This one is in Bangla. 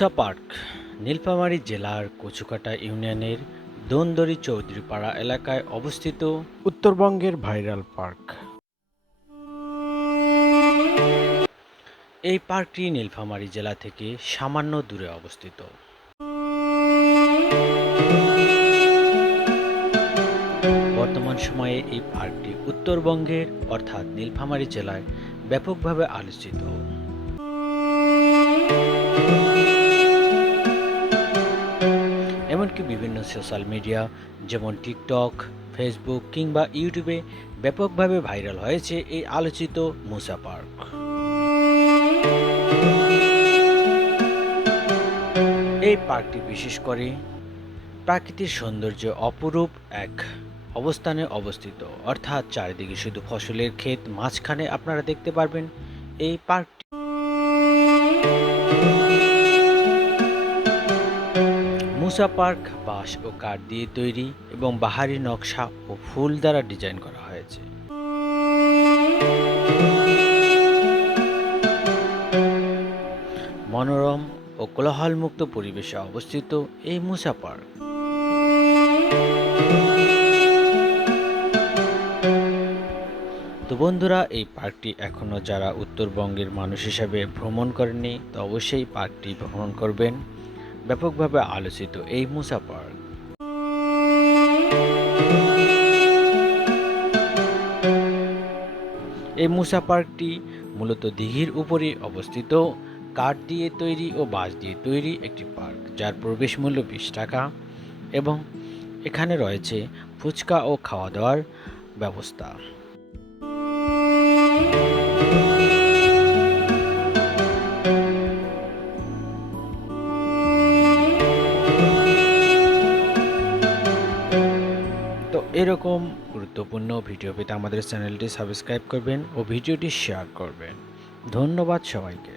মুসা পার্ক নীলফামারী জেলার কচুকাটা ইউনিয়নের দোন্দরি চৌধুরীপাড়া এলাকায় অবস্থিত উত্তরবঙ্গের ভাইরাল পার্ক। এই পার্কটি নীলফামারী জেলা থেকে সামান্য দূরে অবস্থিত। বর্তমান সময়ে এই পার্কটি উত্তরবঙ্গের অর্থাৎ নীলফামারী জেলায় ব্যাপকভাবে আলোচিত। এমনকি বিভিন্ন সোশ্যাল মিডিয়া যেমন টিকটক, ফেসবুক কিংবা ইউটিউবে ব্যাপকভাবে ভাইরাল হয়েছে এই আলোচিত মুসা পার্ক। এই পার্কটি বিশেষ করে প্রাকৃতিক সৌন্দর্য অপরূপ এক অবস্থানে অবস্থিত, অর্থাৎ চারিদিকে শুধু ফসলের ক্ষেত, মাঝখানে আপনারা দেখতে পারবেন এই পার্কটি। মুসা পার্ক বাঁশ ও কাঠ দিয়ে তৈরি এবং বাহারি নকশা ও ফুল দ্বারা ডিজাইন করা হয়েছে। মনোরম ও কোলাহলমুক্ত পরিবেশে অবস্থিত এই মুসা পার্ক তো বন্ধুরা, এই পার্কটি এখনও যারা উত্তরবঙ্গের মানুষ হিসাবে ভ্রমণ করেননি তো অবশ্যই পার্কটি ভ্রমণ করবেন। ব্যাপকভাবে আলোচিত এই মুসা পার্ক। এই মুসা পার্কটি মূলত দিঘির উপরে অবস্থিত কাঠ দিয়ে তৈরি ও বাঁশ দিয়ে তৈরি একটি পার্ক, যার প্রবেশ মূল্য 20 টাকা এবং এখানে রয়েছে ফুচকা ও খাওয়া দাওয়ার ব্যবস্থা। তো এরকম গুরুত্বপূর্ণ ভিডিও পেতে আমাদের চ্যানেলটি সাবস্ক্রাইব করবেন ও ভিডিওটি শেয়ার করবেন। ধন্যবাদ সবাইকে।